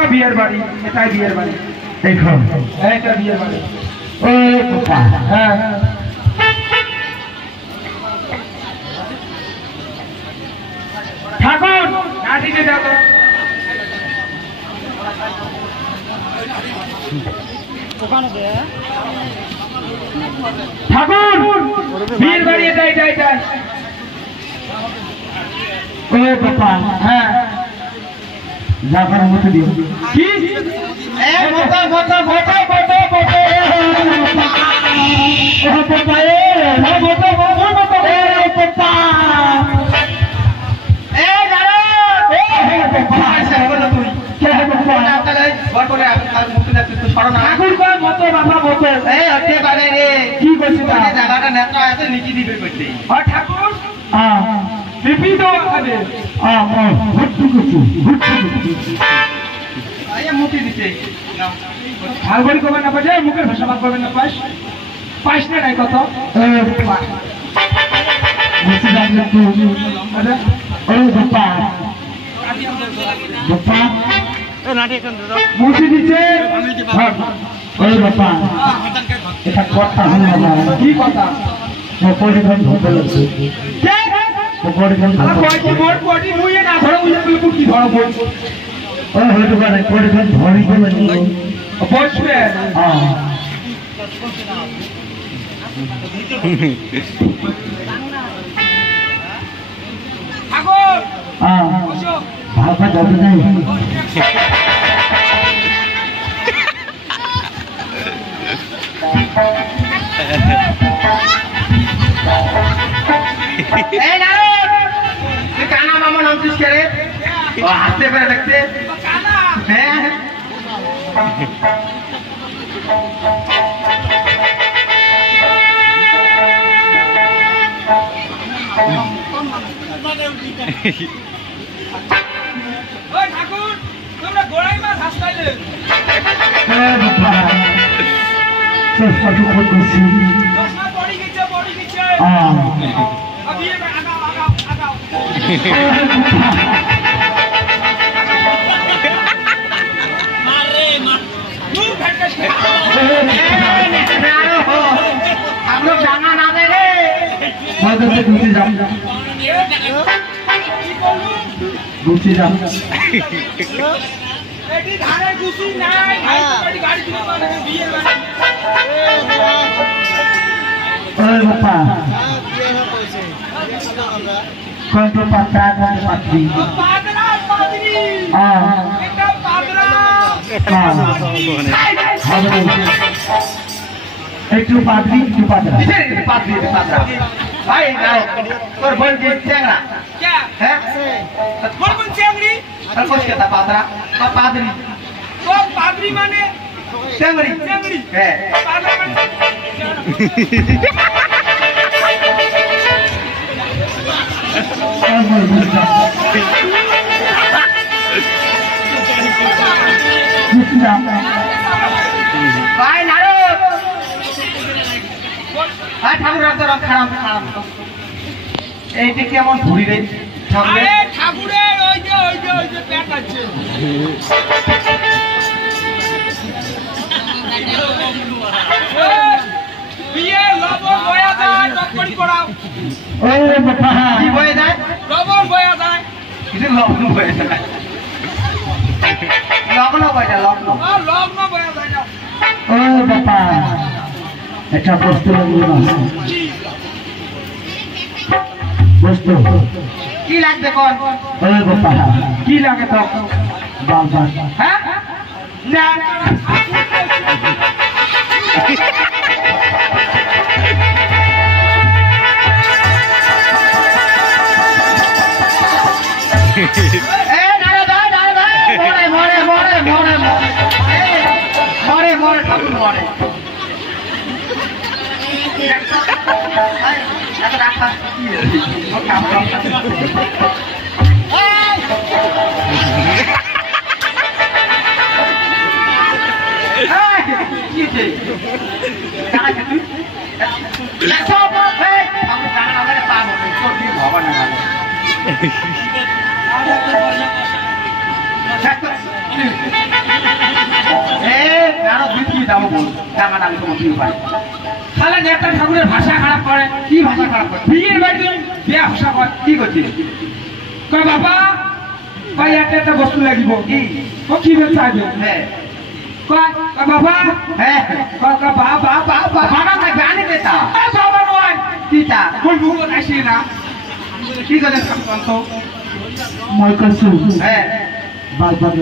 এখনো বিয়ের বাড়ি, এটাই বিয়ের বাড়ি। এখন এটা বিয়ের বাড়ি। ও বাবা, হ্যাঁ ঠাকুর নাটিকে দেখো। ঠাকুর বিয়ের বাড়ি, এটা এটা এটা। ও বাবা, হ্যাঁ যাবার মতো দিও। কি এ মতো মতো মতো মতো মতো ও বাবা, মতো মতো মতো এ বাবা, এ দাঁড়া এ বাবা এসে বলো তুই কে বাবা? না তাহলে বড় করে আর মুখে দেখতে তো সরো না। ঠাকুর কয় মতো বাবা মতো এই হতে পারে রে। কি করছিস না জায়গাটা নেতা আছে নিচে দিবে কইতে। আর ঠাকুর বিপি তো আছে ভর্তি করছি, ভর্তি করছি। আইয়া মুখে দিতে নাও ঠাকুর কবে না পারে মুখের ভাষা বাদ করবে না পাস পাস না নাই কত বেশি লাগলে তো আচ্ছা ও বাবা, বাবা মুখে দিতে ও বাবা, এটা কথা হলো না। কি কথা পরিধান ধরতে লাগছে, পরিধান আমার কয়টি মোর কোটি মুইয়ে না ধরো উইলে তুই কি ধরো বল ও হইতে পারে, পরিধান ধরি বলে বসবে ঠাকুর বসো ভাষা যাবে নাই। এই নারদ তুই কানা মামা নাম তুই কে রে ও হাসতে পারে দেখতে কানা হ্যাঁ ওই ঠাকুর তোমরা গোড়াই মাছ হাসতাইলে বাবা, চেষ্টা তো করতেছি। দশটা বড়ি গেছে আবিয়ে আগাও আগাও আগাও মারে মার तू ভেটকে हम लोग जाना ना दे रे মাঝে গুছি যাম, কি বললু গুছি যাম। এটি ধারে গুছি নাই ভাই গাড়ি দিতে পারে বিয়ে বাড়ি ও বাবা, কত পাতা কত পাত্রী। পাদরা পাদরি এটা পাদরা একটু পাত্রী, একটু পাত্রা। পাদরি পাদরা ভাই নাও তোর বোন যে চেংড়া क्या है बोल बोल चेंगड़ी और कुछ कहता पादरा और पादरी तो पादरी माने चेंगड़ी चेंगड़ी है पादरा माने भाई नारो हां ठाकुर রাত রাত খারাপ খারাপ এইটা কেমন ঘুরি রে সামনে আরে ঠাকুরের ওই যে পেট আছে বিয়ে লবণ বয়া যায় টকরি করাও ও বাবা, কি বয়া যায় লবণ বয়া যায় কি লবণ বয়া যায় লগ্ন বয়া লগ্ন লগ্ন বয়া যায় না ও বাবা, এটা বস্তু লাগবে না। বস্তু কি লাগবে কোন ও বাবা, কি লাগে তো বাবা, হ্যাঁ না এ দাঁড়া দাঁড়া মরে ঠাকুর মরে এত রাখা কি কাম ভবানা যাবো বল টাকা না আমি তোমার কি পাই শালা নেতা ঠাকুরের ভাষা খারাপ করে কি ভাষা খারাপ করে বিয়ের বাড়িতে বিয়া ভাষা করে কি করছিস কয় বাবা কয় একটা বস্তু লাগিব কি ও কি বলতে চাইবে হ্যাঁ কয় বাবা হ্যাঁ কয় বাবা বাবা থাকবে আনি দেতা বাবা নয় কিতা বলবো আসি না কি করে তো মই কৈছো হ্যাঁ বাদ বাদ